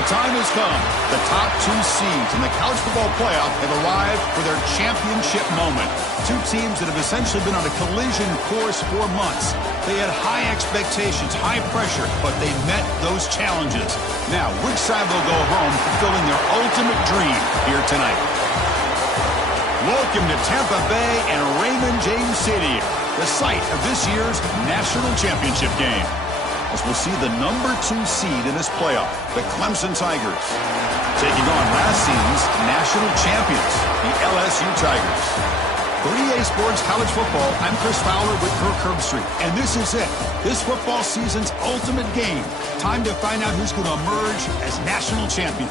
The time has come. The top two seeds in the college football playoff have arrived for their championship moment. Two teams that have essentially been on a collision course for months. They had high expectations, high pressure, but they met those challenges. Now, which side will go home fulfilling their ultimate dream here tonight? Welcome to Tampa Bay and Raymond James Stadium, the site of this year's national championship game. As we'll see the number 2 seed in this playoff, the Clemson Tigers, taking on last season's national champions, the LSU Tigers. For EA Sports College Football, I'm Chris Fowler with Kirk Herbstreit, and this is it. This football season's ultimate game. Time to find out who's going to emerge as national champion.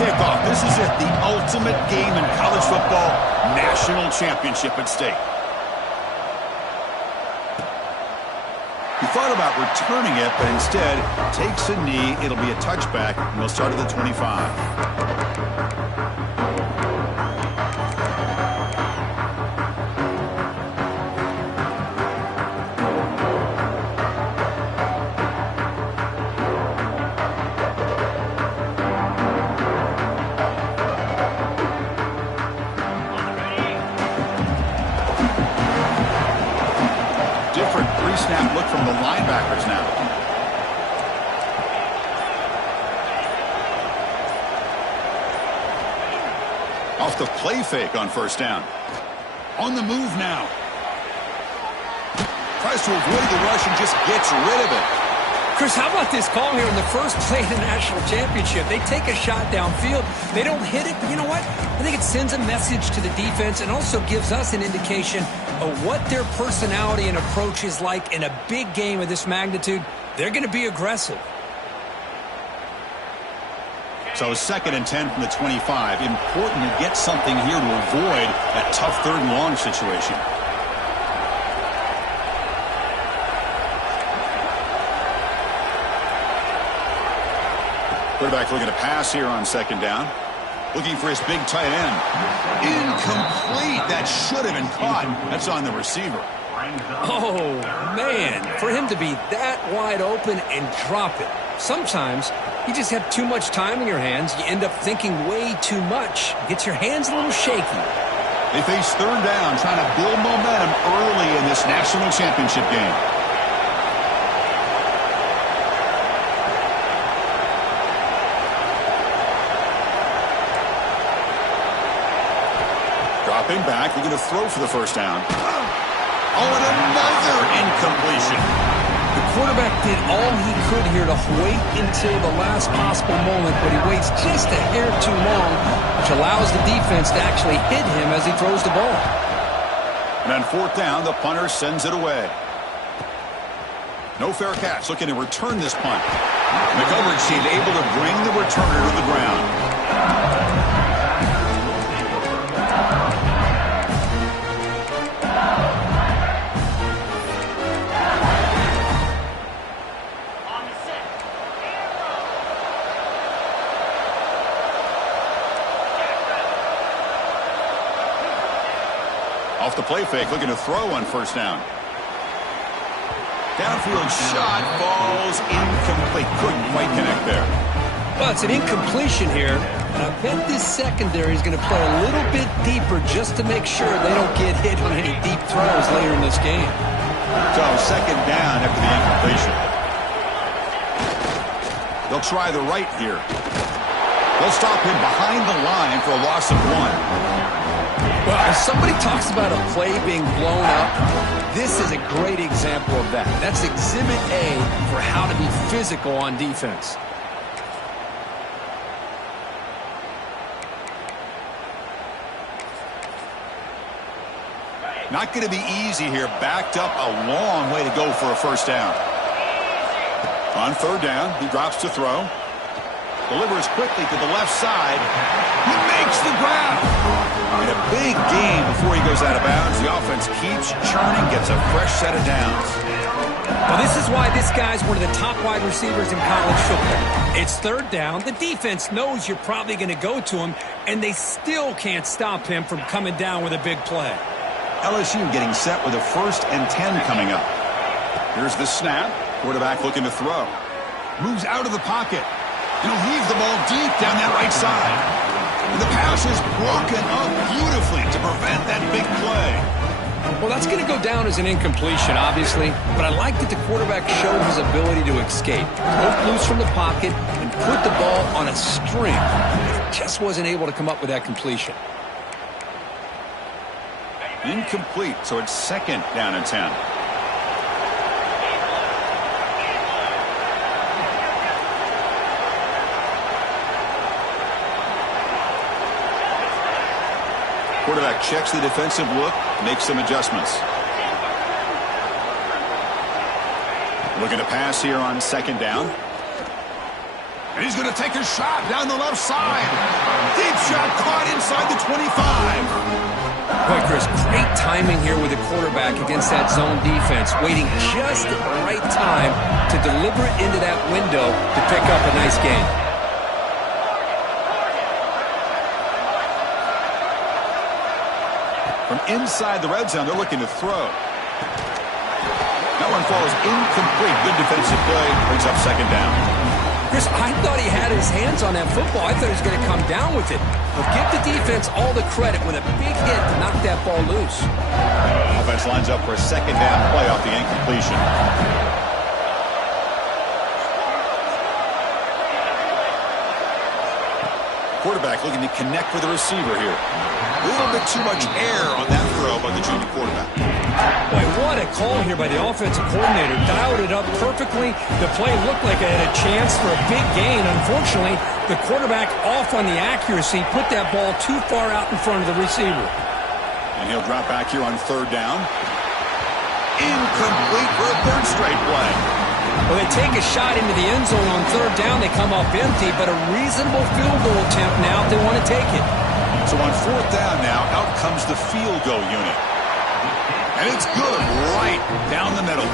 Kickoff. This is it, the ultimate game in college football, national championship at stake. He thought about returning it, but instead takes a knee. It'll be a touchback, and he'll start at the 25. Pre-snap look from the linebackers now. Off the play fake on first down. On the move now. Tries to avoid the rush and just gets rid of it. Chris, how about this call here in the first play of the national championship? They take a shot downfield. They don't hit it, but you know what? I think it sends a message to the defense and also gives us an indication of what their personality and approach is like in a big game of this magnitude. They're going to be aggressive. So 2nd and 10 from the 25. Important to get something here to avoid that tough 3rd and long situation. Quarterback looking to pass here on 2nd down. Looking for his big tight end. Incomplete. That should have been caught. That's on the receiver. Oh, man. For him to be that wide open and drop it. Sometimes you just have too much time in your hands. You end up thinking way too much. Gets your hands a little shaky. They face 3rd down, trying to build momentum early in this national championship game. Dropping back, they're going to throw for the first down. Oh, and another incompletion. The quarterback did all he could here to wait until the last possible moment, but he waits just a hair too long, which allows the defense to actually hit him as he throws the ball. And on 4th down, the punter sends it away. No fair catch, looking to return this punt. And the coverage team able to bring the returner to the ground. Off the play fake, looking to throw on first down. Downfield shot falls incomplete. Couldn't quite connect there. Well, it's an incompletion here. And I bet this secondary is going to play a little bit deeper just to make sure they don't get hit on any deep throws later in this game. So 2nd down after the incompletion. They'll try the right here. They'll stop him behind the line for a loss of 1. Well, if somebody talks about a play being blown up, this is a great example of that. That's Exhibit A for how to be physical on defense. Not going to be easy here. Backed up a long way to go for a first down. On 3rd down, he drops to throw. Delivers quickly to the left side. He makes the grab. And a big gain before he goes out of bounds. The offense keeps churning, gets a fresh set of downs. Well, this is why this guy's one of the top wide receivers in college football. It's third down. The defense knows you're probably going to go to him, and they still can't stop him from coming down with a big play. LSU getting set with a 1st and 10 coming up. Here's the snap. Quarterback looking to throw. Moves out of the pocket. He'll leave the ball deep down that right side. And the pass is broken up beautifully to prevent that big play. Well, that's going to go down as an incompletion, obviously, but I like that the quarterback showed his ability to escape. Broke loose from the pocket and put the ball on a string. Just wasn't able to come up with that completion. Incomplete, so it's 2nd down and 10. Quarterback checks the defensive look, makes some adjustments. Looking to pass here on 2nd down. And he's going to take a shot down the left side. Deep shot caught inside the 25. Boy, Chris, great timing here with the quarterback against that zone defense, waiting just at the right time to deliver it into that window to pick up a nice gain. From inside the red zone, they're looking to throw. That one falls incomplete. Good defensive play. Brings up 2nd down. Chris, I thought he had his hands on that football. I thought he was going to come down with it. But give the defense all the credit with a big hit to knock that ball loose. Offense lines up for a 2nd down play off the incompletion. Quarterback looking to connect with the receiver here. A little bit too much air on that throw by the junior quarterback. Boy, what a call here by the offensive coordinator. Dialed it up perfectly. The play looked like it had a chance for a big gain. Unfortunately, the quarterback off on the accuracy, put that ball too far out in front of the receiver. And he'll drop back here on 3rd down. Incomplete for a 3rd straight play. Well, they take a shot into the end zone on 3rd down. They come up empty, but a reasonable field goal attempt now if they want to take it. So on 4th down now, out comes the field goal unit. And it's good right down the middle.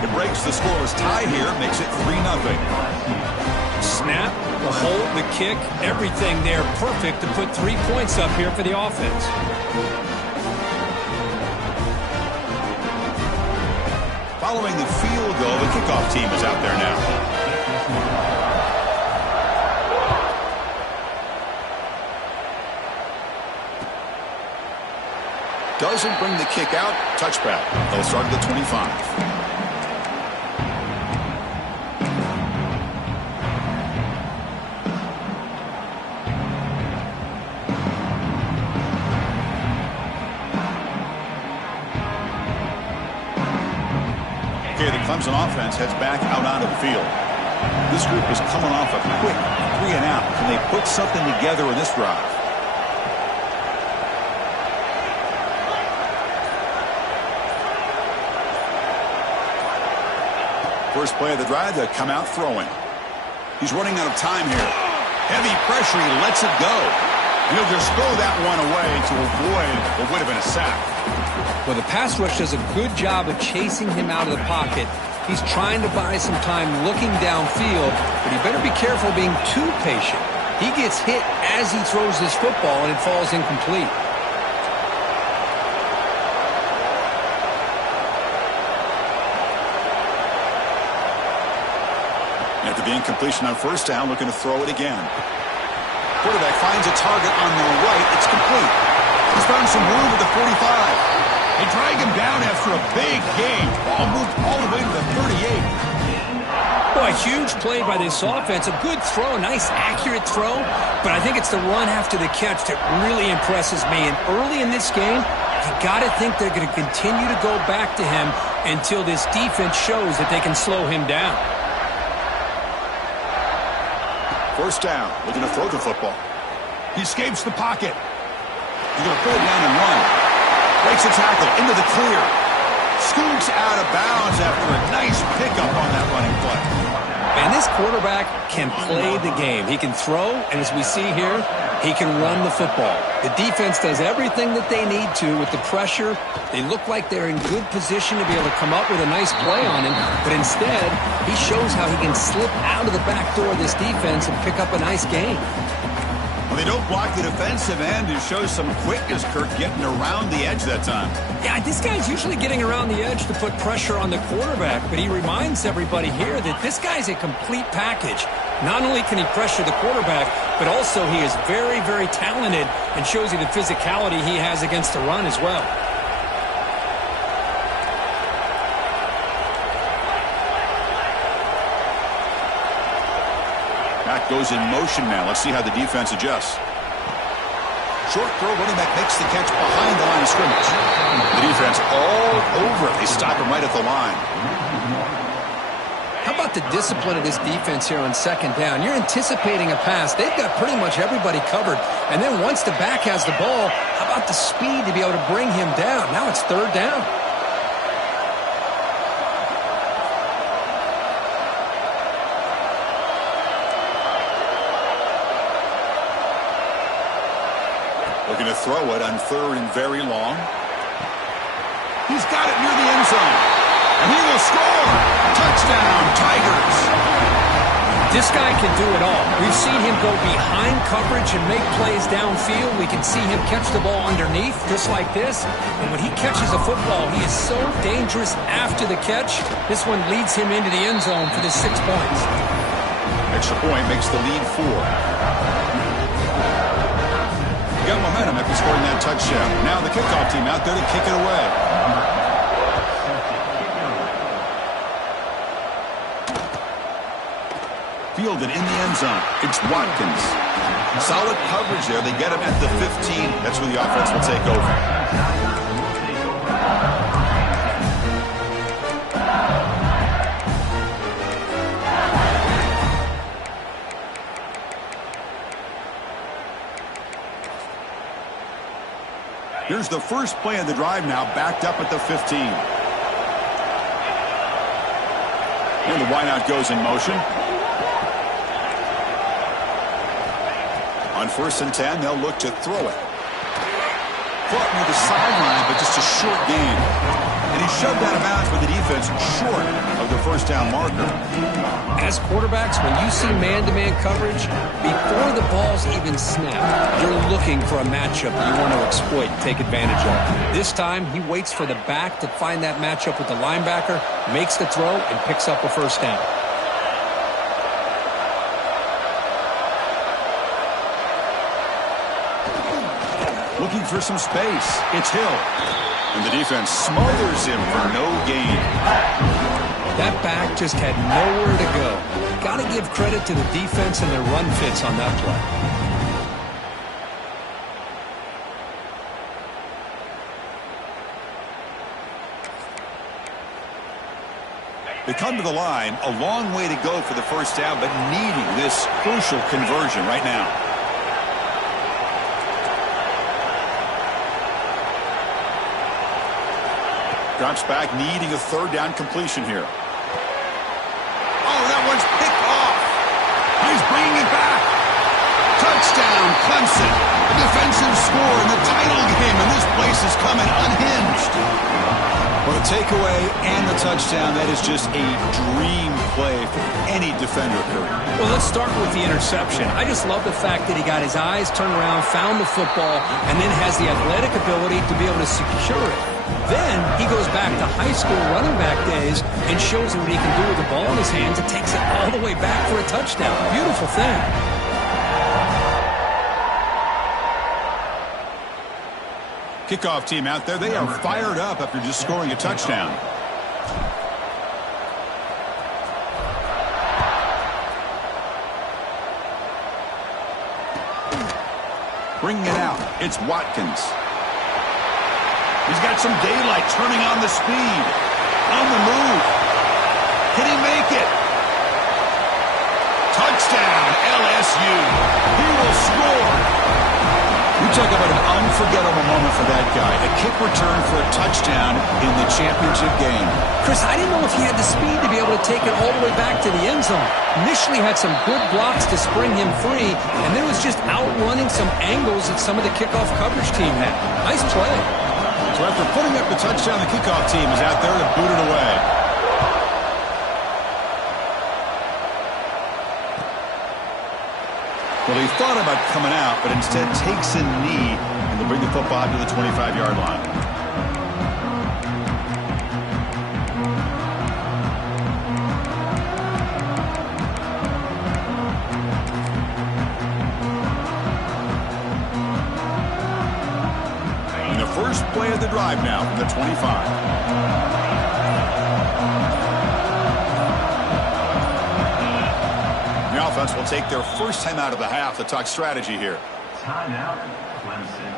It breaks the scoreless tie here, makes it 3-0. Snap, the hold, the kick, everything there perfect to put 3 points up here for the offense. Following the field goal, the kickoff team is out there now. Doesn't bring the kick out. Touchback. They'll start at the 25. Okay, the Clemson offense heads back out onto the field. This group is coming off a quick 3 and out. Can they put something together in this drive? First play of the drive, they come out throwing. He's running out of time here. Heavy pressure, he lets it go. And he'll just throw that one away to avoid what would have been a sack. Well, the pass rush does a good job of chasing him out of the pocket. He's trying to buy some time looking downfield, but he better be careful being too patient. He gets hit as he throws this football, and it falls incomplete. After the incompletion on 1st down, looking to throw it again. Quarterback finds a target on the right. It's complete. He's found some room at the 45. They drag him down after a big gain. Ball moved all the way to the 38. Boy, huge play by this offense. A good throw, nice accurate throw. But I think it's the run after the catch that really impresses me. And early in this game, you got to think they're going to continue to go back to him until this defense shows that they can slow him down. 1st down, looking to throw the football. He escapes the pocket. He's going to throw it down and run. Breaks a tackle into the clear. Scoots out of bounds after a nice pickup on that running play. Man, this quarterback can play the game. He can throw, and as we see here, he can run the football. The defense does everything that they need to with the pressure. They look like they're in good position to be able to come up with a nice play on him, but instead, he shows how he can slip out of the back door of this defense and pick up a nice gain. Well, they don't block the defensive end, who shows some quickness, Kirk, getting around the edge that time. Yeah, this guy's usually getting around the edge to put pressure on the quarterback, but he reminds everybody here that this guy's a complete package. Not only can he pressure the quarterback, but also he is very, very talented and shows you the physicality he has against the run as well. Back goes in motion now. Let's see how the defense adjusts. Short throw, running back makes the catch behind the line of scrimmage. The defense all over it. They stop him right at the line. How about the discipline of this defense here on second down? You're anticipating a pass. They've got pretty much everybody covered. And then once the back has the ball, how about the speed to be able to bring him down? Now it's third down. Looking to throw it on third and very long. He's got it near the end zone. And he will score. Touchdown, Tigers. This guy can do it all. We've seen him go behind coverage and make plays downfield. We can see him catch the ball underneath, just like this. And when he catches a football, he is so dangerous after the catch. This one leads him into the end zone for the 6 points. Extra point makes the lead 4. Got momentum after scoring that touchdown. Now the kickoff team out there to kick it away. Fielded in the end zone. It's Watkins. Solid coverage there. They get him at the 15. That's where the offense will take over. Here's the first play of the drive now, backed up at the 15. And the wideout goes in motion. On 1st and 10, they'll look to throw it. Caught near the sideline, but just a short gain. And he shoved out of bounds with the defense short of the first down marker. As quarterbacks, when you see man-to-man coverage, before the ball's even snapped, you're looking for a matchup you want to exploit and take advantage of. This time, he waits for the back to find that matchup with the linebacker, makes the throw, and picks up a first down. Looking for some space. It's Hill. And the defense smothers him for no gain. That back just had nowhere to go. Got to give credit to the defense and their run fits on that play. They come to the line, a long way to go for the first down, but needing this crucial conversion right now. Drops back, needing a third down completion here. Oh, that one's picked off. He's bringing it back. Touchdown, Clemson. A defensive score in the title game, and this place is coming unhinged. Well, the takeaway and the touchdown, that is just a dream play for any defender, Curry. Well, let's start with the interception. I just love the fact that he got his eyes turned around, found the football, and then has the athletic ability to be able to secure it. Then he goes back to high school running back days and shows him what he can do with the ball in his hands and takes it all the way back for a touchdown. Beautiful thing. Kickoff team out there, they are fired up after just scoring a touchdown. Bringing it out, it's Watkins. He's got some daylight, turning on the speed. On the move. Can he make it? Touchdown, LSU. He will score. We talk about an unforgettable moment for that guy. A kick return for a touchdown in the championship game. Chris, I didn't know if he had the speed to be able to take it all the way back to the end zone. Initially had some good blocks to spring him free, and then was just outrunning some angles that some of the kickoff coverage team had. Nice play. So after putting up the touchdown, the kickoff team is out there to boot it away. Well, he thought about coming out, but instead takes a knee, and they'll bring the football to the 25-yard line. And the first play of the drive now from the 25. The offense will take their first time out of the half to talk strategy here. Timeout, Clemson.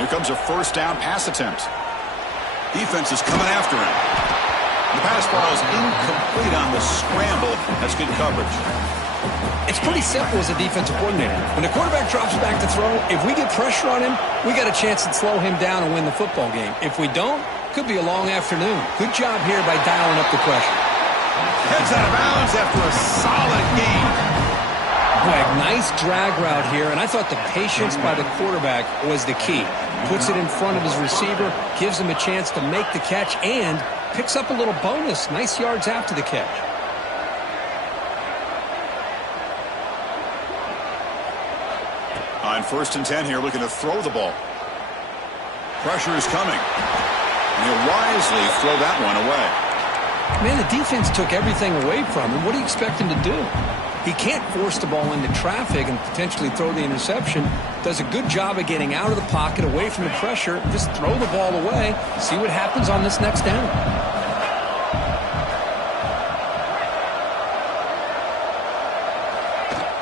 Here comes a first down pass attempt. Defense is coming after him. The pass ball is incomplete on the scramble. That's good coverage. It's pretty simple as a defensive coordinator. When the quarterback drops back to throw, if we get pressure on him, we got a chance to slow him down and win the football game. If we don't, could be a long afternoon. Good job here by dialing up the pressure. Heads out of bounds after a solid game. Boy, nice drag route here, and I thought the patience by the quarterback was the key. Puts it in front of his receiver, gives him a chance to make the catch, and picks up a little bonus. Nice yards after the catch. On 1st and 10 here, looking to throw the ball. Pressure is coming. And he'll wisely throw that one away. Man, the defense took everything away from him. What do you expect him to do? He can't force the ball into traffic and potentially throw the interception. Does a good job of getting out of the pocket, away from the pressure. Just throw the ball away. See what happens on this next down.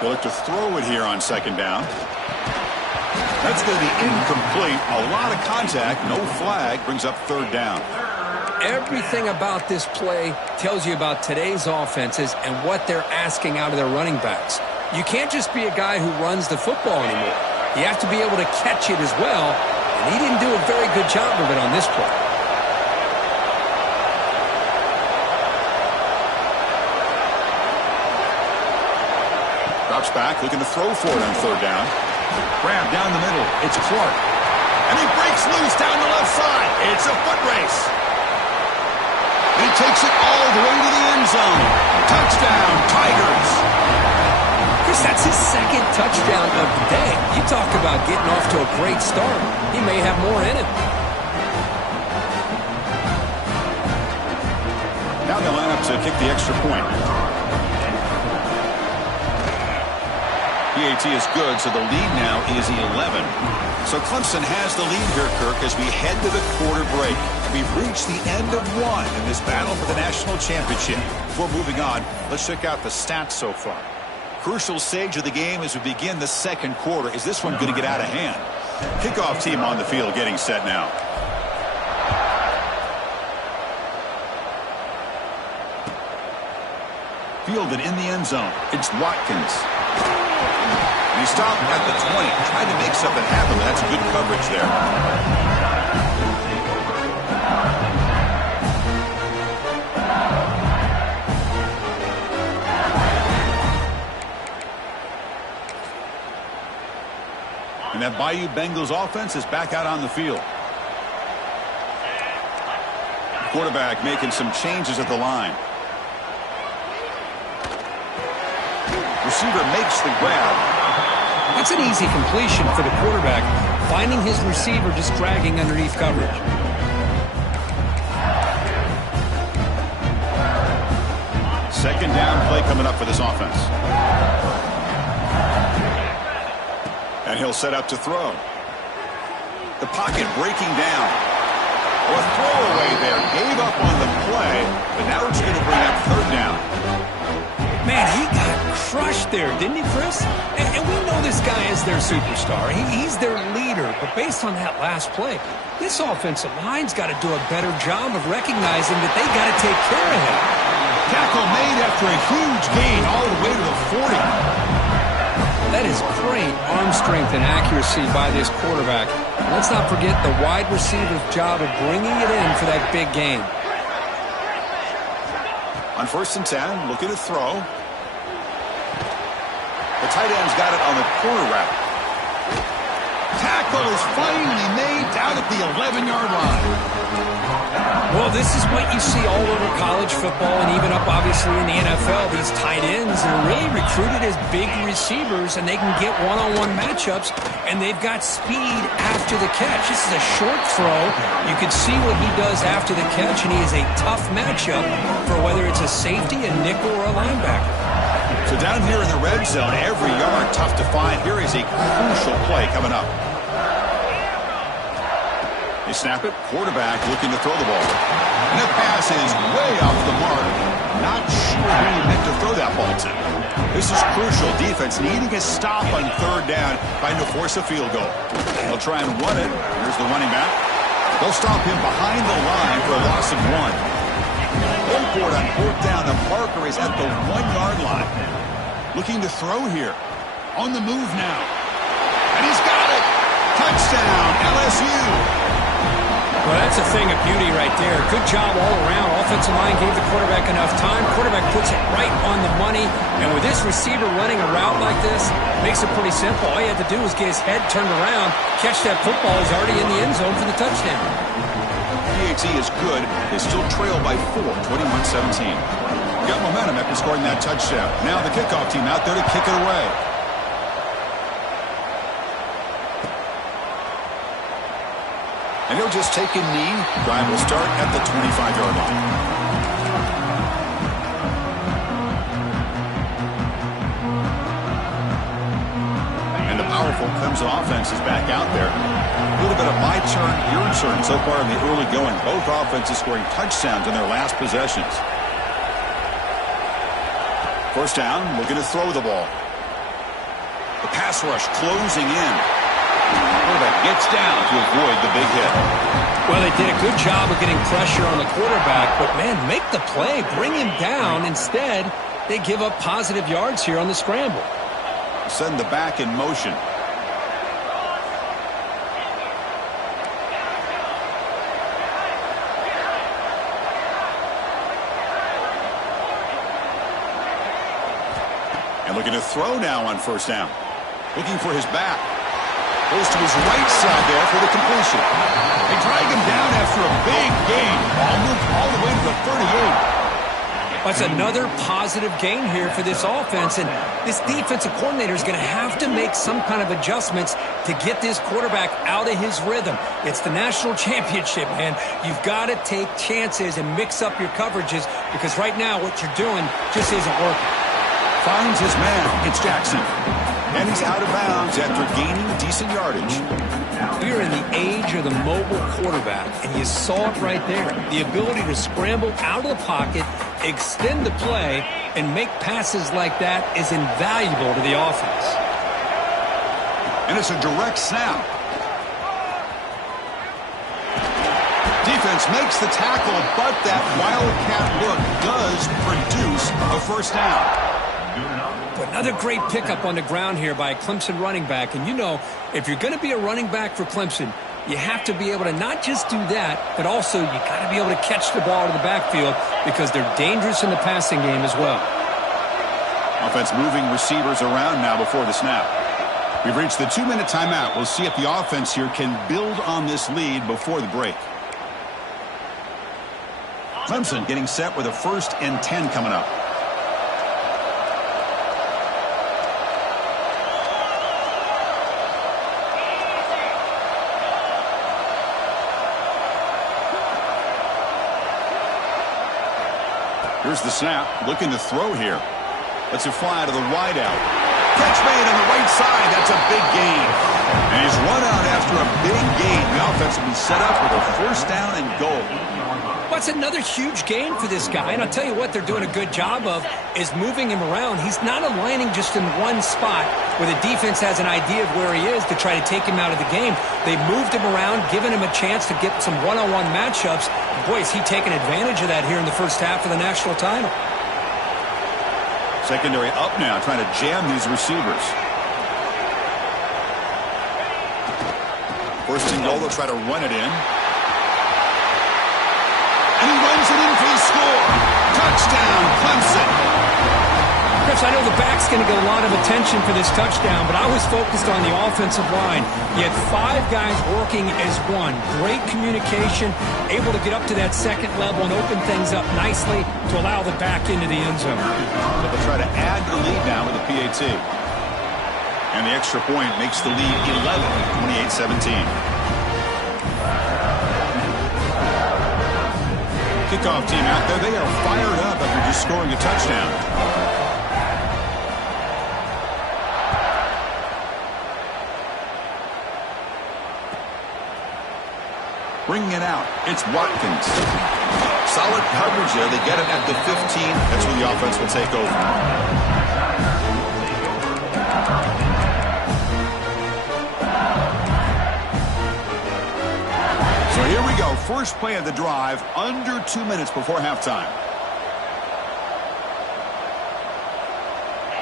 They'll look to throw it here on 2nd down. That's going to be incomplete. A lot of contact. No flag. Brings up 3rd down. Everything about this play tells you about today's offenses and what they're asking out of their running backs. You can't just be a guy who runs the football anymore. You have to be able to catch it as well, and he didn't do a very good job of it on this play. Drops back, looking to throw for it on 3rd down. Grab down the middle. It's Clark. And he breaks loose down the left side. It's a foot race. He takes it all the way to the end zone. Touchdown, Tigers. Chris, that's his 2nd touchdown of the day. You talk about getting off to a great start. He may have more in it. Now they line up to kick the extra point. PAT is good, so the lead now is 11. So Clemson has the lead here, Kirk, as we head to the quarter break. We've reached the end of one in this battle for the national championship. Before moving on, let's check out the stats so far. Crucial stage of the game as we begin the 2nd quarter. Is this one going to get out of hand? Kickoff team on the field getting set now. Fielded in the end zone. It's Watkins. And he stopped at the 20, trying to make something happen, but that's good coverage there. And that Bayou Bengals offense is back out on the field. Quarterback making some changes at the line. Receiver makes the grab. That's an easy completion for the quarterback, finding his receiver just dragging underneath coverage. Second down play coming up for this offense. And he'll set up to throw. The pocket breaking down. Or throwaway there. Gave stop on the play, but now it's going to bring up third down. Man, he got crushed there, didn't he, Chris? And we know this guy is their superstar. He's their leader. But based on that last play, this offensive line's got to do a better job of recognizing that they got to take care of him. Tackle made after a huge gain all the way to the 40. That is great arm strength and accuracy by this quarterback. Let's not forget the wide receiver's job of bringing it in for that big gain. On 1st and 10, looking to throw. The tight end's got it on the corner route. Tackle is finally made down at the 11-yard line. Well, this is what you see all over college football and even up, obviously, in the NFL. These tight ends are really recruited as big receivers, and they can get one-on-one matchups, and they've got speed after the catch. This is a short throw. You can see what he does after the catch, and he is a tough matchup for whether it's a safety, a nickel, or a linebacker. So down here in the red zone, every yard tough to find. Here is a crucial play coming up. They snap it. Quarterback looking to throw the ball. And the pass is way off the mark. Not sure who he meant to throw that ball to. This is crucial. Defense needing a stop on third down, trying to force a field goal. They'll try and run it. Here's the running back. They'll stop him behind the line for a loss of 1. Full board on 4th down. The marker is at the 1-yard line. Looking to throw here. On the move now. And he's got it. Touchdown, LSU. Well, that's a thing of beauty right there. Good job all around. Offensive line gave the quarterback enough time. Quarterback puts it right on the money. And with this receiver running a route like this, makes it pretty simple. All you have to do is get his head turned around, catch that football. He's already in the end zone for the touchdown. PAT is good. They still trail by 4, 21-17. Got momentum after scoring that touchdown. Now the kickoff team out there to kick it away. And he'll just take a knee. Drive will start at the 25-yard line. And the powerful Clemson offense is back out there. A little bit of my turn, your turn so far in the early going. Both offenses scoring touchdowns in their last possessions. 1st down, looking to throw the ball. The pass rush closing in. Quarterback gets down to avoid the big hit. Well, they did a good job of getting pressure on the quarterback, but, man, make the play. Bring him down. Instead, they give up positive yards here on the scramble. Send the back in motion. And looking to throw now on 1st down. Looking for his back. Goes to his right side there for the completion. They drag him down after a big gain. Ball moved all the way to the 38. That's another positive gain here for this offense, and this defensive coordinator is going to have to make some kind of adjustments to get this quarterback out of his rhythm. It's the national championship, man. You've got to take chances and mix up your coverages because right now what you're doing just isn't working. Finds his man. It's Jackson. And he's out of bounds after gaining decent yardage. We are in the age of the mobile quarterback, and you saw it right there. The ability to scramble out of the pocket, extend the play, and make passes like that is invaluable to the offense. And it's a direct snap. Defense makes the tackle, but that wildcat look does produce a 1st down. Another great pickup on the ground here by a Clemson running back. And you know, if you're going to be a running back for Clemson, you have to be able to not just do that, but also you got to be able to catch the ball to the backfield because they're dangerous in the passing game as well. Offense moving receivers around now before the snap. We've reached the 2-minute timeout. We'll see if the offense here can build on this lead before the break. Clemson getting set with a 1st and 10 coming up. Here's the snap, looking to throw here. Lets it fly to the wide out. Catch made on the right side. That's a big gain. And he's run out after a big gain. The offense will be set up with a 1st down and goal. Well, it's another huge gain for this guy. And I'll tell you what they're doing a good job of is moving him around. He's not aligning just in one spot where the defense has an idea of where he is to try to take him out of the game. They moved him around, giving him a chance to get some one-on-one matchups. Boy, is he taking advantage of that here in the first half of the national title. Secondary up now, trying to jam these receivers. First and goal, they'll try to run it in. And he runs it in for the score. Touchdown, Clemson. Chris, I know the back's going to get a lot of attention for this touchdown, but I was focused on the offensive line. You had 5 guys working as one. Great communication, able to get up to that second level and open things up nicely to allow the back into the end zone. So they'll try to add the lead now with the PAT. And the extra point makes the lead 11, 28-17. Kickoff team out there, they are fired up after just scoring a touchdown. Bringing it out, it's Watkins. Solid coverage there. They get it at the 15. That's where the offense will take over. So here we go. First play of the drive, under 2 minutes before halftime.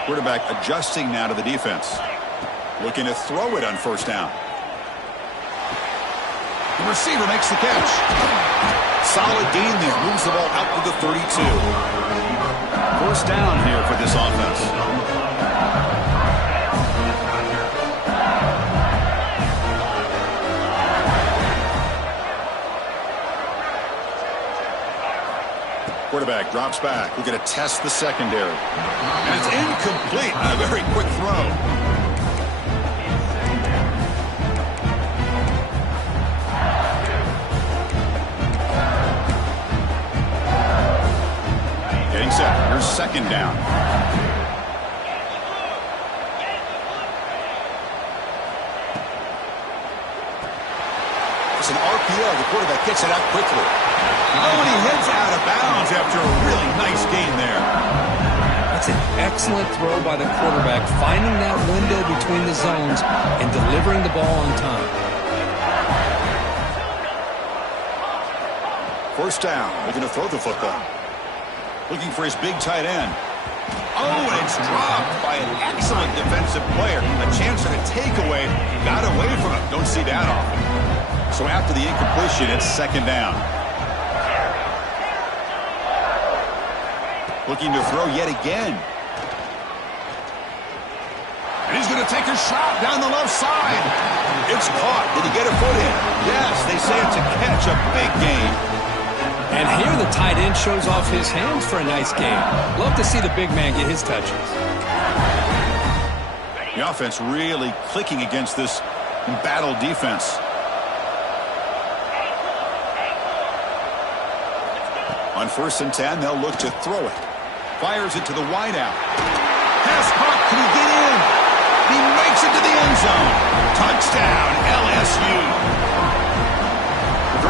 Quarterback adjusting now to the defense. Looking to throw it on first down. The receiver makes the catch. Solid gain there. Moves the ball out to the 32. First down here for this offense. Quarterback drops back. We're going to test the secondary. And it's incomplete on a very quick throw. Getting set. Here's second down. It's an RPO. The quarterback gets it out quickly. Oh, and he heads out of bounds after a really nice gain there. That's an excellent throw by the quarterback, finding that window between the zones and delivering the ball on time. First down. Looking to throw the football. Looking for his big tight end. Oh, and it's dropped by an excellent defensive player. A chance at a takeaway. Got away from him. Don't see that often. So after the incompletion, it's second down. Looking to throw yet again. And he's going to take a shot down the left side. It's caught. Did he get a foot in? Yes, they say it's a catch, a big gain. And here the tight end shows off his hands for a nice game. Love to see the big man get his touches. The offense really clicking against this battle defense. On 1st and 10, they'll look to throw it. Fires it to the wideout. Pass caught. Can he get in? He makes it to the end zone. Touchdown, LSU.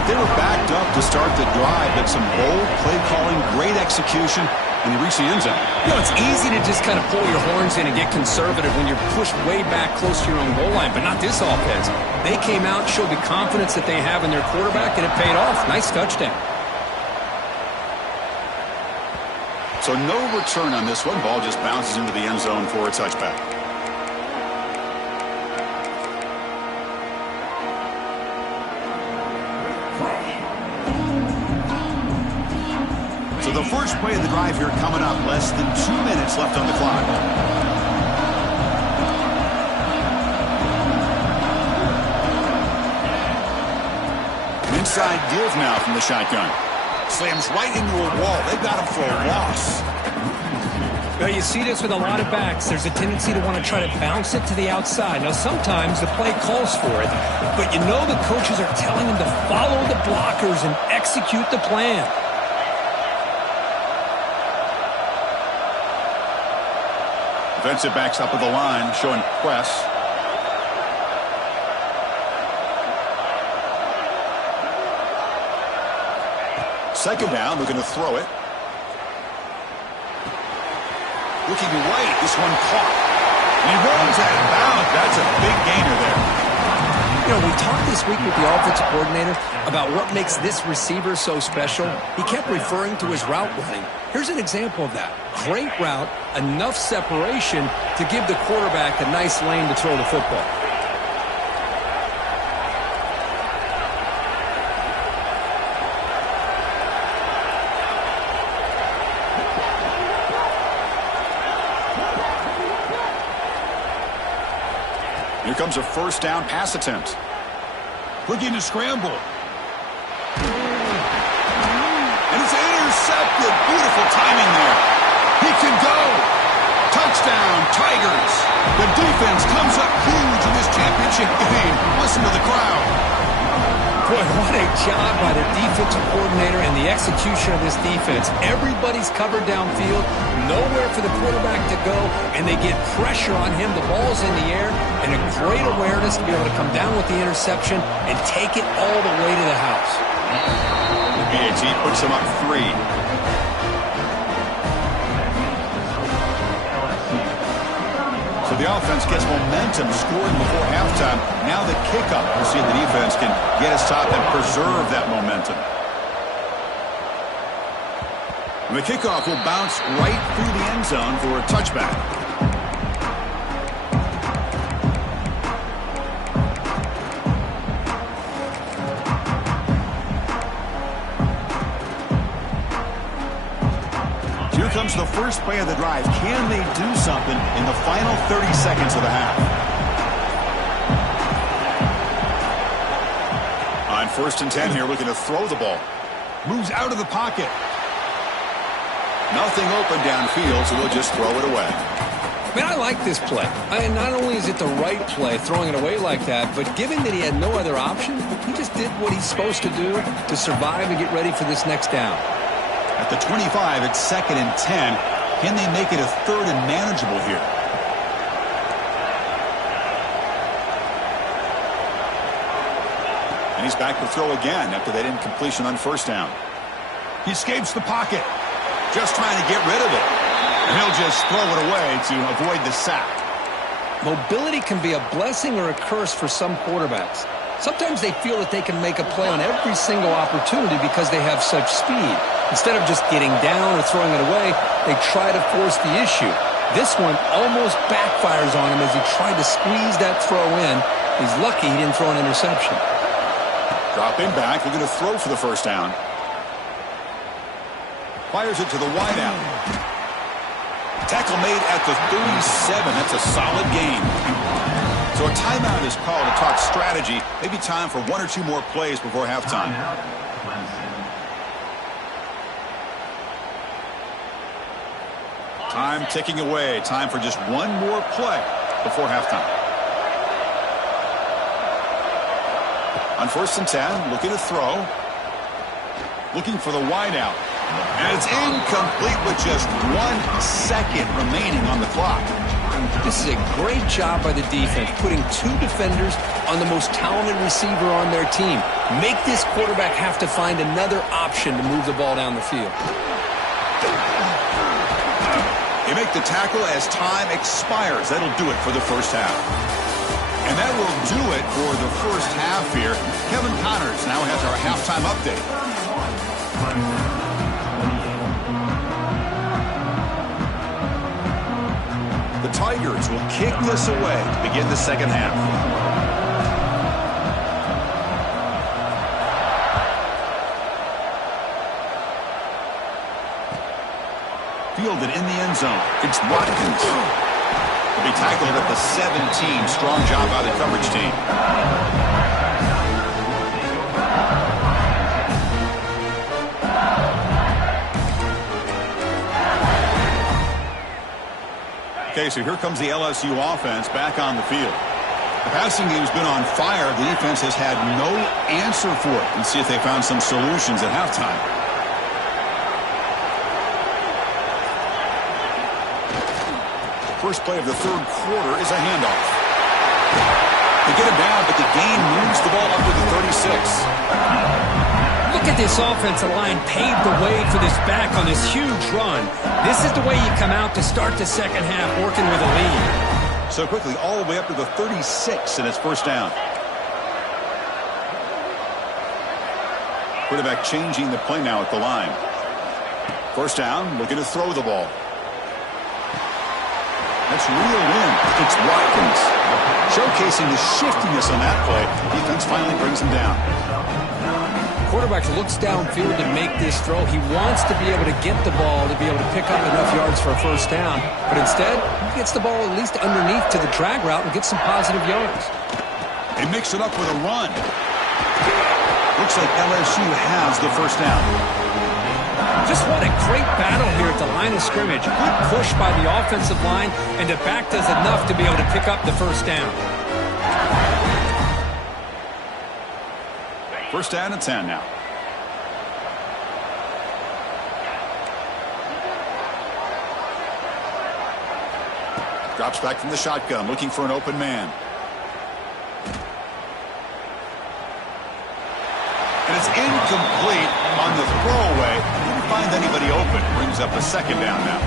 They were backed up to start the drive, but some bold play calling, great execution, and they reach the end zone. You know, it's easy to just kind of pull your horns in and get conservative when you're pushed way back close to your own goal line, but not this offense. They came out, showed the confidence that they have in their quarterback, and it paid off. Nice touchdown. So no return on this one. Ball just bounces into the end zone for a touchback. So the first play of the drive here coming up. Less than 2 minutes left on the clock. Inside give now from the shotgun. Slams right into a wall. They've got him for a loss. Well, you see this with a lot of backs. There's a tendency to want to try to bounce it to the outside. Now, sometimes the play calls for it, but you know the coaches are telling them to follow the blockers and execute the plan. Defensive backs up at the line, showing press. Second down, looking to throw it. Looking right, this one caught. And he runs out of bounds. That's a big gainer there. You know, we talked this week with the offensive coordinator about what makes this receiver so special. He kept referring to his route running. Here's an example of that. Great route, enough separation to give the quarterback a nice lane to throw the football. Here comes a first down pass attempt. Looking to scramble. And it's intercepted. Beautiful timing there. He can go. Touchdown, Tigers. The defense comes up huge in this championship game. Listen to the crowd. Boy, what a job by the defensive coordinator and the execution of this defense. Everybody's covered downfield, nowhere for the quarterback to go, and they get pressure on him. The ball's in the air, and a great awareness to be able to come down with the interception and take it all the way to the house. The BAT puts him up 3. So the offense gets momentum scoring before halftime. Now the kickoff. We'll see if the defense can get us top and preserve that momentum. And the kickoff will bounce right through the end zone for a touchback. Here comes the first play of the drive. Can they do something in the final 30 seconds of the half? On 1st and 10 here, looking to throw the ball. Moves out of the pocket. Nothing open downfield, so we'll just throw it away. Man, I like this play. Not only is it the right play, throwing it away like that, but given that he had no other option, he just did what he's supposed to do to survive and get ready for this next down. At the 25, it's 2nd and 10. Can they make it a 3rd and manageable here? And he's back to throw again after that incompletion on 1st down. He escapes the pocket. Just trying to get rid of it. And he'll just throw it away to avoid the sack. Mobility can be a blessing or a curse for some quarterbacks. Sometimes they feel that they can make a play on every single opportunity because they have such speed. Instead of just getting down or throwing it away, they try to force the issue. This one almost backfires on him as he tried to squeeze that throw in. He's lucky he didn't throw an interception. Dropping back, looking to throw for the first down. Fires it to the wideout. Tackle made at the 37. That's a solid gain. So a timeout is called to talk strategy. Maybe time for 1 or 2 more plays before halftime. Time ticking away. Time for just 1 more play before halftime. On 1st and 10, looking to throw. Looking for the wideout. And it's incomplete with just 1 second remaining on the clock. This is a great job by the defense, putting 2 defenders on the most talented receiver on their team. Make this quarterback have to find another option to move the ball down the field. You make the tackle as time expires. That'll do it for the first half. And that will do it for the first half here. Kevin Connors now has our halftime update. The Tigers will kick this away to begin the second half. Fielded in the end zone. It's Watkins. He'll be tackled at the 17. Strong job by the coverage team. Okay, so here comes the LSU offense back on the field. The passing game's been on fire. The defense has had no answer for it. Let's see if they found some solutions at halftime. First play of the 3rd quarter is a handoff. They get him down, but the gain moves the ball up to the 36. Look Look at this offensive line paved the way for this back on this huge run. This is the way you come out to start the second half working with a lead. So quickly, all the way up to the 36, and it's first down. Quarterback changing the play now at the line. First down, looking to throw the ball. That's reeled in. It's Watkins. Showcasing the shiftiness on that play. Defense finally brings him down. Quarterback looks downfield to make this throw. He wants to be able to get the ball to be able to pick up enough yards for a first down. But instead, he gets the ball at least underneath to the drag route and gets some positive yards. They mix it up with a run. Looks like LSU has the first down. Just what a great battle here at the line of scrimmage. Good push by the offensive line, and the back does enough to be able to pick up the first down. First down and 10 now. Drops back from the shotgun, looking for an open man. And it's incomplete on the throwaway. Didn't find anybody open. Brings up a second down now.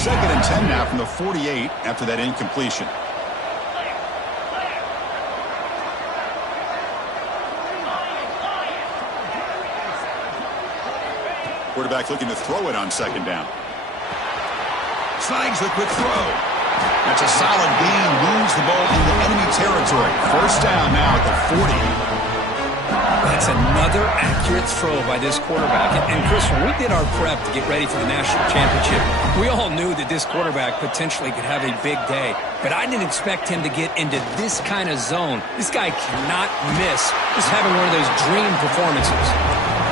Second and 10 now from the 48 after that incompletion. Quarterback looking to throw it on second down. Snags the quick throw. That's a solid gain. Moves the ball into enemy territory. First down now at the 40. That's another accurate throw by this quarterback. And Chris, when we did our prep to get ready for the national championship, we all knew that this quarterback potentially could have a big day. But I didn't expect him to get into this kind of zone. This guy cannot miss just having one of those dream performances.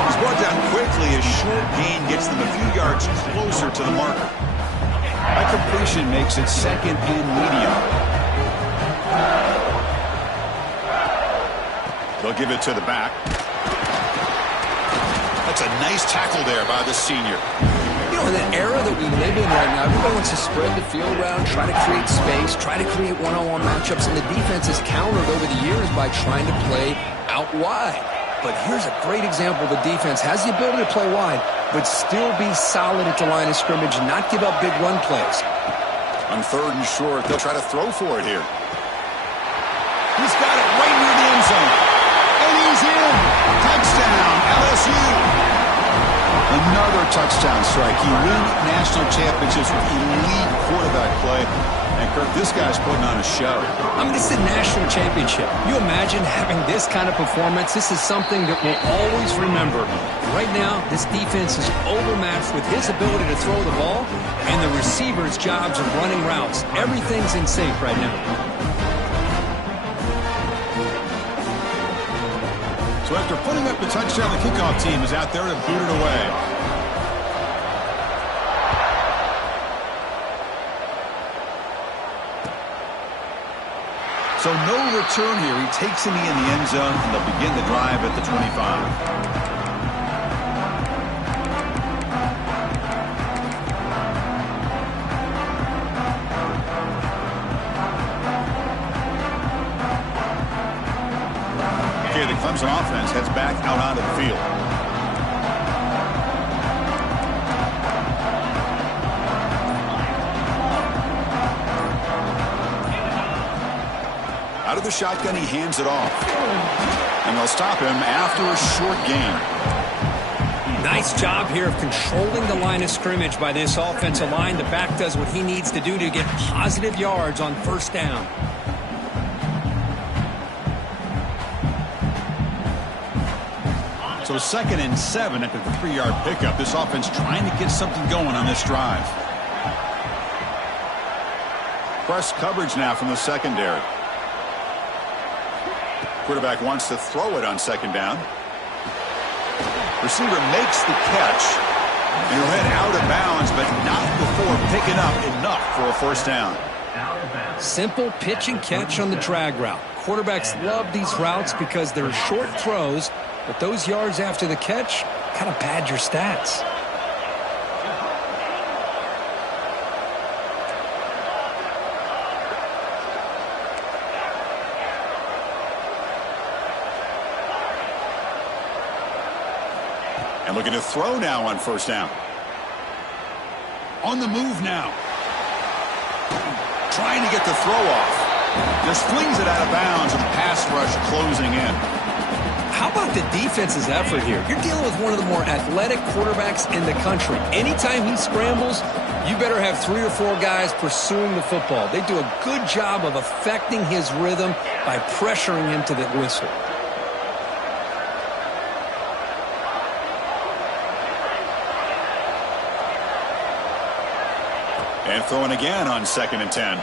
He's brought down quickly. A short gain gets them a few yards closer to the marker. That completion makes it second and medium. They'll give it to the back. That's a nice tackle there by the senior. You know, in the era that we live in right now, everybody wants to spread the field around, try to create space, try to create one-on-one matchups, and the defense has countered over the years by trying to play out wide. But here's a great example. The defense has the ability to play wide, but still be solid at the line of scrimmage and not give up big run plays. On third and short, they'll try to throw for it here. He's got it right near the end zone. And he's in. Touchdown, LSU. Another touchdown strike. You win national championships with elite quarterback play. And, Kirk, this guy's putting on a show. I mean, this is a national championship. You imagine having this kind of performance? This is something that we'll always remember. Right now, this defense is overmatched with his ability to throw the ball and the receiver's jobs of running routes. Everything's in sync right now. So after putting up the touchdown, the kickoff team is out there to boot it away. So no return here. He takes it in the end zone, and they'll begin the drive at the 25. The Clemson offense heads back out onto the field. Out of the shotgun, he hands it off. And they'll stop him after a short gain. Nice job here of controlling the line of scrimmage by this offensive line. The back does what he needs to do to get positive yards on first down. So second and 7 after the 3-yard pickup. This offense trying to get something going on this drive. Press coverage now from the secondary. Quarterback wants to throw it on second down. Receiver makes the catch. And he'll head out of bounds, but not before picking up enough for a first down. Simple pitch and catch on the drag route. Quarterbacks love these routes because they're short throws, but those yards after the catch kind of pad your stats. And looking to throw now on first down. On the move now. Trying to get the throw off. Just flings it out of bounds and the pass rush closing in. How about the defense's effort here? You're dealing with one of the more athletic quarterbacks in the country. Anytime he scrambles, you better have 3 or 4 guys pursuing the football. They do a good job of affecting his rhythm by pressuring him to the whistle. And throwing again on 2nd and 10.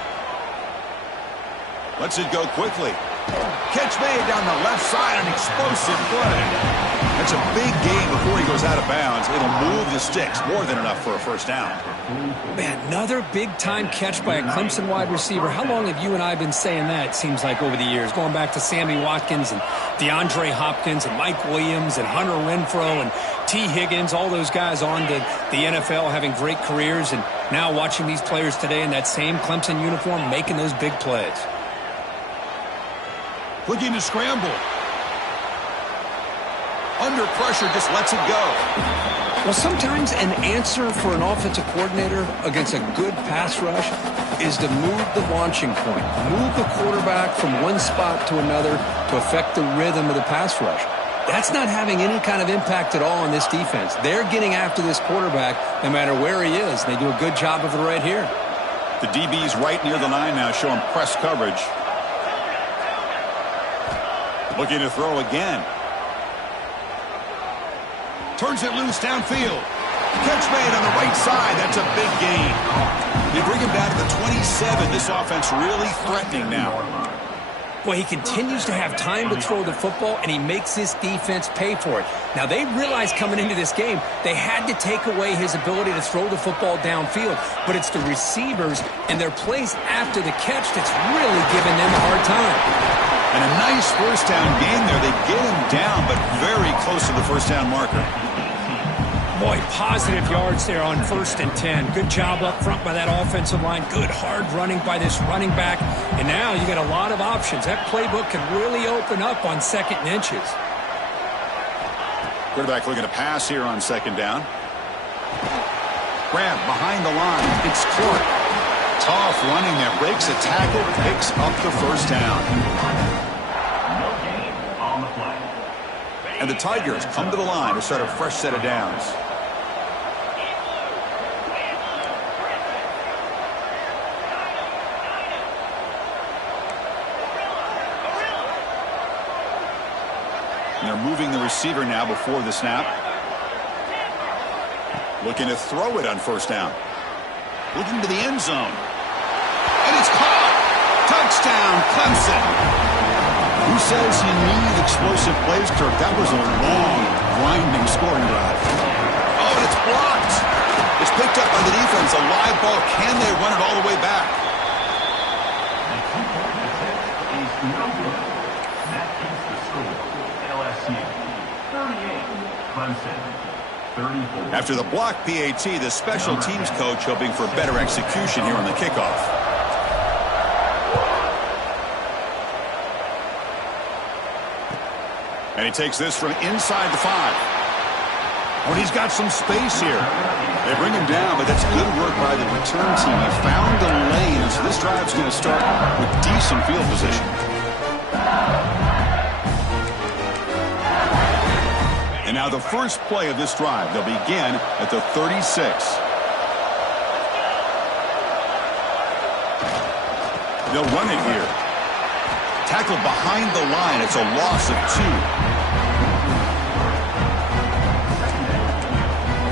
Lets it go quickly. Catch made down the left side, an explosive play. That's a big gain before he goes out of bounds. It'll move the sticks, more than enough for a first down. Man, another big-time catch by a Clemson wide receiver. How long have you and I been saying that, it seems like, over the years? Going back to Sammy Watkins and DeAndre Hopkins and Mike Williams and Hunter Renfrow and T. Higgins, all those guys on to the NFL having great careers, and now watching these players today in that same Clemson uniform making those big plays. Looking to scramble. Under pressure, just lets it go. Well, sometimes an answer for an offensive coordinator against a good pass rush is to move the launching point, move the quarterback from one spot to another to affect the rhythm of the pass rush. That's not having any kind of impact at all on this defense. They're getting after this quarterback no matter where he is. They do a good job of it right here. The DB's right near the line now, showing press coverage. Looking to throw again. Turns it loose downfield. Catch made on the right side. That's a big gain. They bring him down to the 27. This offense really threatening now. Well, he continues to have time to throw the football, and he makes this defense pay for it. Now, they realized coming into this game they had to take away his ability to throw the football downfield, but it's the receivers and their plays after the catch that's really giving them a hard time. And a nice first down gain there. They get him down, but very close to the first down marker. Boy, positive yards there on 1st and 10. Good job up front by that offensive line. Good hard running by this running back. And now you got a lot of options. That playbook can really open up on 2nd and inches. Quarterback looking to pass here on 2nd down. Grab behind the line. It's Clark. Tough running there. Breaks a tackle. Picks up the first down. No gain on the play. And the Tigers come to the line to start a fresh set of downs. And they're moving the receiver now before the snap. Looking to throw it on first down. Looking to the end zone. And it's caught. Touchdown, Clemson. Who says you need explosive plays, Kirk? That was a long, grinding scoring drive. Oh, and it's blocked. It's picked up by the defense. A live ball. Can they run it all the way back? The 2-point attempt is no good. That keeps the score. LSU 38, Clemson 34. After the block PAT, the special teams coach hoping for better execution here on the kickoff. And he takes this from inside the 5. Oh, and he's got some space here. They bring him down, but that's good work by the return team. He found the lane, and so this drive's going to start with decent field position. And now the first play of this drive. They'll begin at the 36. They'll run it here. Tackled behind the line. It's a loss of 2.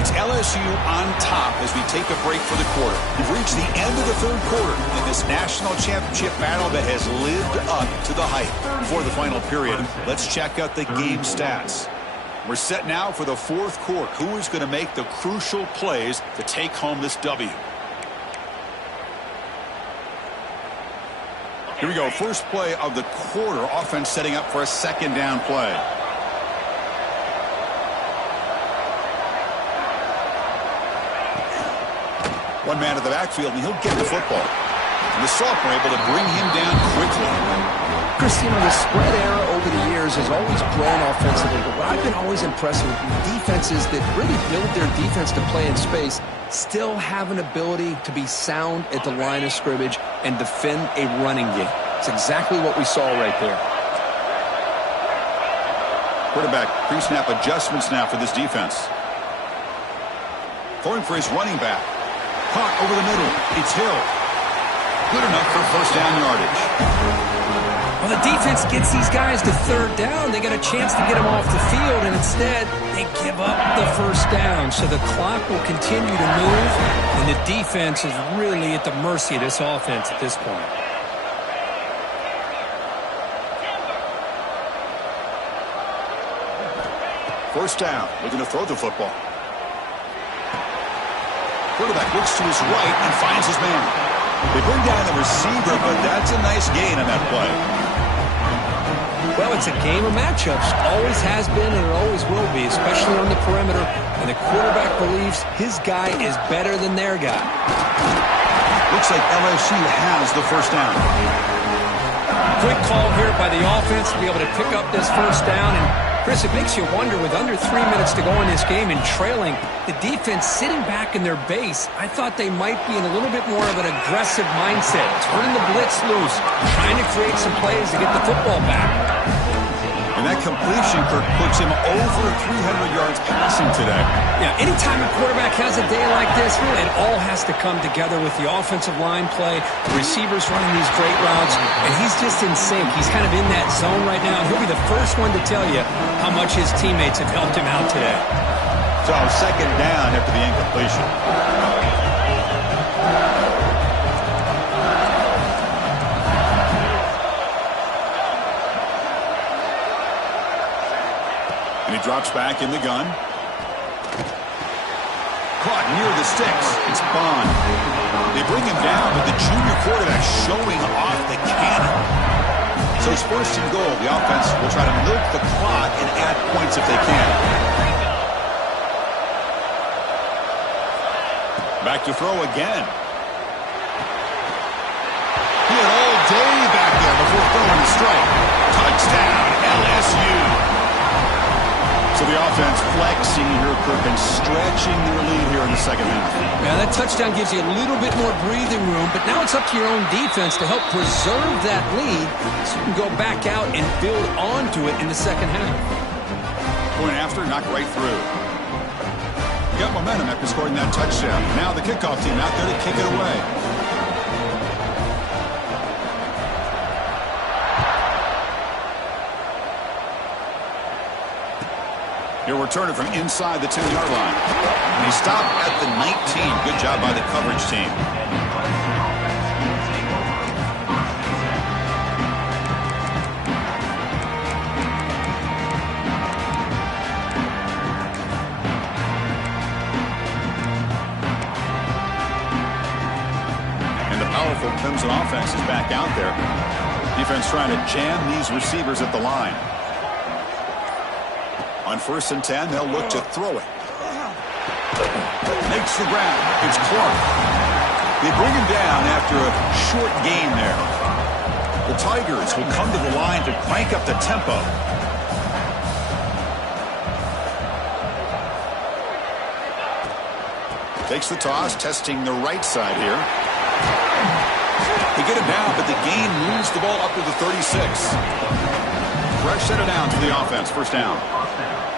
It's LSU on top as we take a break for the quarter. We've reached the end of the 3rd quarter in this national championship battle that has lived up to the hype. Before the final period, let's check out the game stats. We're set now for the 4th quarter. Who is going to make the crucial plays to take home this W? Here we go. First play of the quarter. Offense setting up for a 2nd down play. One man at the backfield, and he'll get the football. And the Sophomore able to bring him down quickly. Chris, you know, the spread era over the years has always grown offensively, but what I've been always impressed with defenses that really build their defense to play in space still have an ability to be sound at the line of scrimmage and defend a running game. It's exactly what we saw right there. Quarterback pre-snap adjustments now for this defense. Throwing for his running back. Caught over the middle. It's Hill. Good enough for first down yardage. Well, the defense gets these guys to third down. They got a chance to get them off the field, and instead they give up the first down. So the clock will continue to move, and the defense is really at the mercy of this offense at this point. First down, looking to throw the football. Quarterback looks to his right and finds his man. They bring down the receiver, but that's a nice gain on that play. Well, it's a game of matchups. Always has been and it always will be, especially on the perimeter. And the quarterback believes his guy is better than their guy. Looks like LSU has the first down. Quick call here by the offense to be able to pick up this first down. And Chris, it makes you wonder, with under 3 minutes to go in this game and trailing, the defense sitting back in their base, I thought they might be in a little bit more of an aggressive mindset, turning the blitz loose, trying to create some plays to get the football back. And that completion, Kirk, puts him over 300 yards passing today. Yeah, anytime a quarterback has a day like this, really, it all has to come together with the offensive line play, the receivers running these great routes, and he's just in sync. He's kind of in that zone right now, and he'll be the first one to tell you how much his teammates have helped him out today. So second down after the incompletion. And he drops back in the gun. Caught near the sticks. It's Bond. They bring him down, but the junior quarterback showing off the cannon. So it's first and goal. The offense will try to milk the clock and add points if they can. Back to throw again. He had all day back there before throwing the strike. Touchdown, LSU. So the offense flexing here, Kirk, and stretching their lead here in the second half. Yeah, that touchdown gives you a little bit more breathing room, but now it's up to your own defense to help preserve that lead so you can go back out and build onto it in the second half. Going after, knocked right through. Got momentum after scoring that touchdown. Now the kickoff team out there to kick it away. He'll return it from inside the 10-yard line. And he stopped at the 19. Good job by the coverage team. And the powerful Clemson offense is back out there. Defense trying to jam these receivers at the line. On 1st and 10, they'll look to throw it. Makes the ground. It's Clark. They bring him down after a short gain there. The Tigers will come to the line to crank up the tempo. Takes the toss, testing the right side here. They get him down, but the gain moves the ball up to the 36. Fresh set it down to the offense. First down.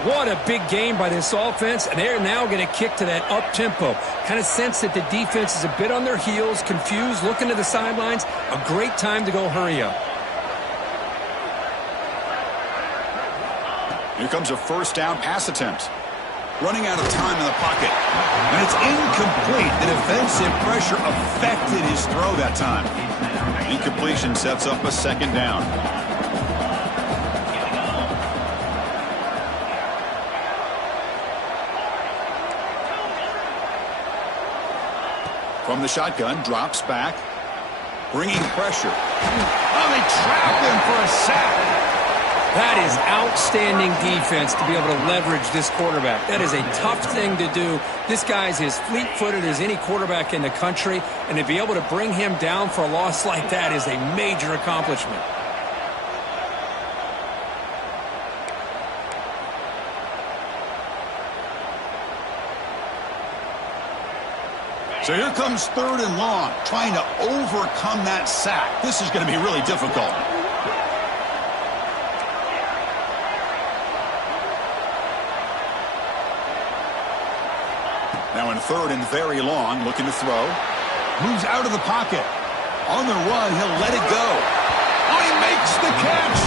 What a big game by this offense, and they're now going to kick to that up-tempo. Kind of sense that the defense is a bit on their heels, confused, looking to the sidelines. A great time to go hurry up. Here comes a first down pass attempt. Running out of time in the pocket. And it's incomplete. The defensive pressure affected his throw that time. Incompletion sets up a second down. From the shotgun, drops back, bringing pressure. Oh, they trap him for a sack. That is outstanding defense to be able to leverage this quarterback. That is a tough thing to do. This guy's as fleet-footed as any quarterback in the country, and to be able to bring him down for a loss like that is a major accomplishment. So here comes 3rd and long, trying to overcome that sack. This is going to be really difficult. Now in 3rd and very long, looking to throw. Moves out of the pocket. On the run, he'll let it go. Oh, he makes the catch.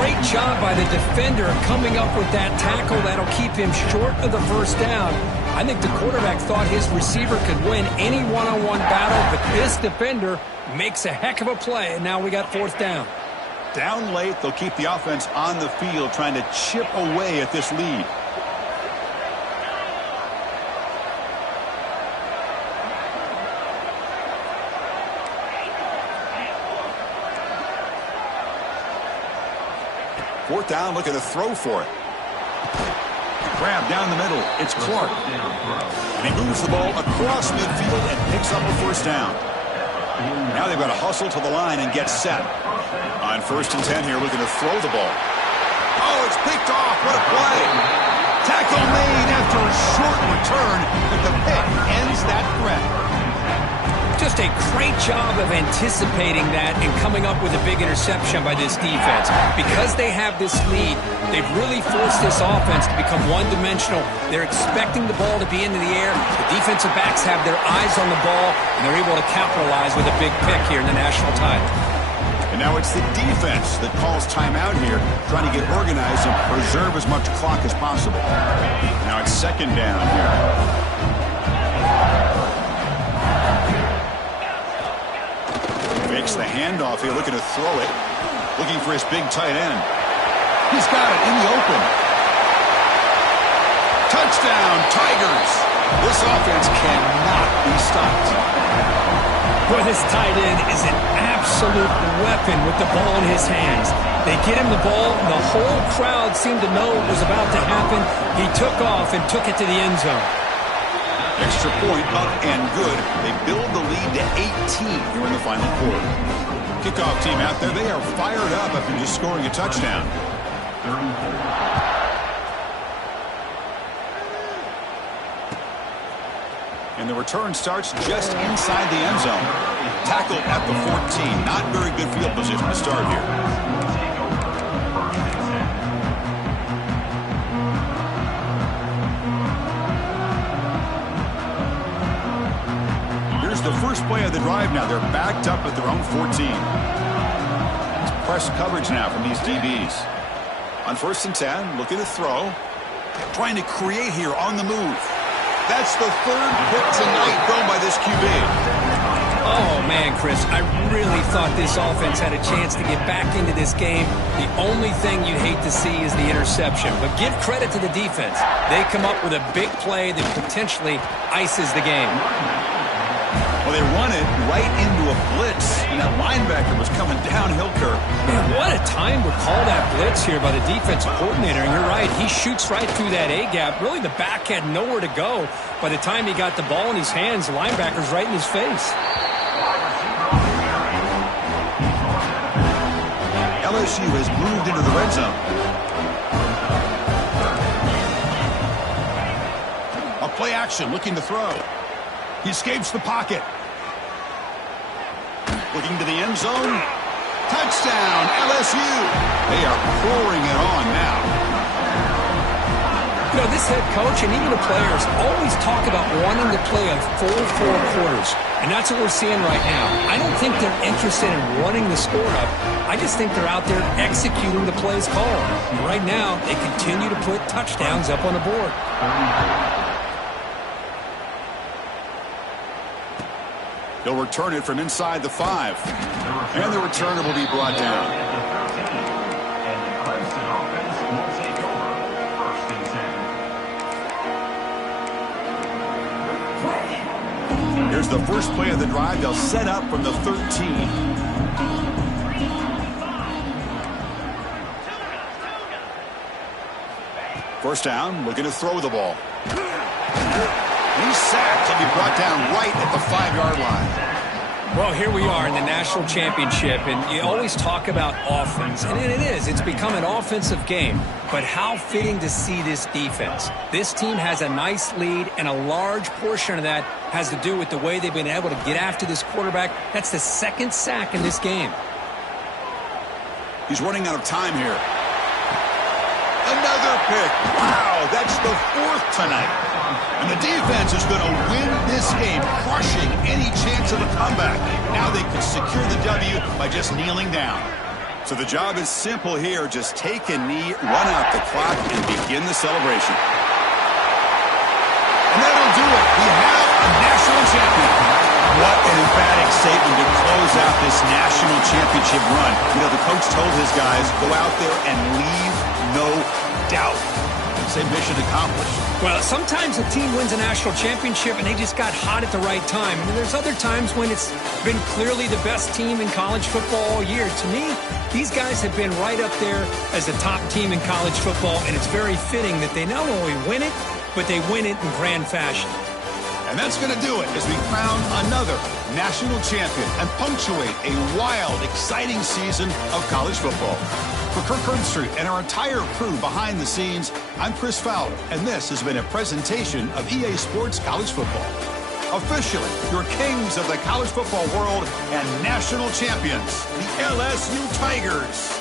Great job by the defender coming up with that tackle that'll keep him short of the first down. I think the quarterback thought his receiver could win any one-on-one battle, but this defender makes a heck of a play, and now we got 4th down. Down late, they'll keep the offense on the field trying to chip away at this lead. Fourth down, looking to throw for it. Grab down the middle. It's Clark. And he moves the ball across midfield and picks up a 1st down. Now they've got to hustle to the line and get set. On 1st and 10 here, looking to throw the ball. Oh, it's picked off. What a play. Tackle made after a short return, but the pick ends that threat. Just a great job of anticipating that and coming up with a big interception by this defense. Because they have this lead, they've really forced this offense to become one-dimensional. They're expecting the ball to be into the air. The defensive backs have their eyes on the ball, and they're able to capitalize with a big pick here in the national title. And now it's the defense that calls timeout here, trying to get organized and preserve as much clock as possible. Now it's 2nd down here. Makes the handoff here, looking to throw it. Looking for his big tight end. He's got it in the open. Touchdown, Tigers. This offense cannot be stopped. Boy, this tight end is an absolute weapon with the ball in his hands. They get him the ball, and the whole crowd seemed to know what was about to happen. He took off and took it to the end zone. Extra point up and good. They build the lead to 18 here in the final quarter. Kickoff team out there, they are fired up after just scoring a touchdown. And the return starts just inside the end zone. Tackled at the 14. Not very good field position to start here. The first play of the drive now. They're backed up at their own 14. It's press coverage now from these DBs. On 1st and 10, looking to throw. Trying to create here on the move. That's the 3rd pick tonight thrown by this QB. Oh, man, Chris, I really thought this offense had a chance to get back into this game. The only thing you'd hate to see is the interception. But give credit to the defense. They come up with a big play that potentially ices the game. Well, they run it right into a blitz, and that linebacker was coming downhill curve. Man, what a time to call that blitz here by the defensive coordinator. And you're right, he shoots right through that A-gap. Really, the back had nowhere to go. By the time he got the ball in his hands, the linebacker's right in his face. LSU has moved into the red zone. A play action, looking to throw. He escapes the pocket. Looking to the end zone. Touchdown, LSU. They are pouring it on now. You know, this head coach and even the players always talk about wanting to play a full 4 quarters. And that's what we're seeing right now. I don't think they're interested in running the score up. I just think they're out there executing the plays called. And right now, they continue to put touchdowns up on the board. They'll return it from inside the 5. And the returner will be brought down. Here's the first play of the drive. They'll set up from the 13. First down, looking to throw the ball. He's sacked. He'll be brought down right at the 5-yard line. Well, here we are in the national championship, and you always talk about offense, and it is. It's become an offensive game. But how fitting to see this defense. This team has a nice lead, and a large portion of that has to do with the way they've been able to get after this quarterback. That's the second sack in this game. He's running out of time here. Another pick. Wow, that's the fourth tonight. And the defense is going to win this game, crushing any chance of a comeback. Now they can secure the W by just kneeling down. So the job is simple here. Just take a knee, run out the clock, and begin the celebration. And that'll do it. We have a national champion. What an emphatic statement to close out this national championship run. You know, the coach told his guys, go out there and leave no doubt. Same mission accomplished. Well, sometimes a team wins a national championship and they just got hot at the right time. And there's other times when it's been clearly the best team in college football all year. To me, these guys have been right up there as a top team in college football, and it's very fitting that they not only win it, but they win it in grand fashion. And that's going to do it as we crown another national champion and punctuate a wild, exciting season of college football. For Kirk Herbstreit and our entire crew behind the scenes, I'm Chris Fowler, and this has been a presentation of EA Sports College Football. Officially, your kings of the college football world and national champions, the LSU Tigers.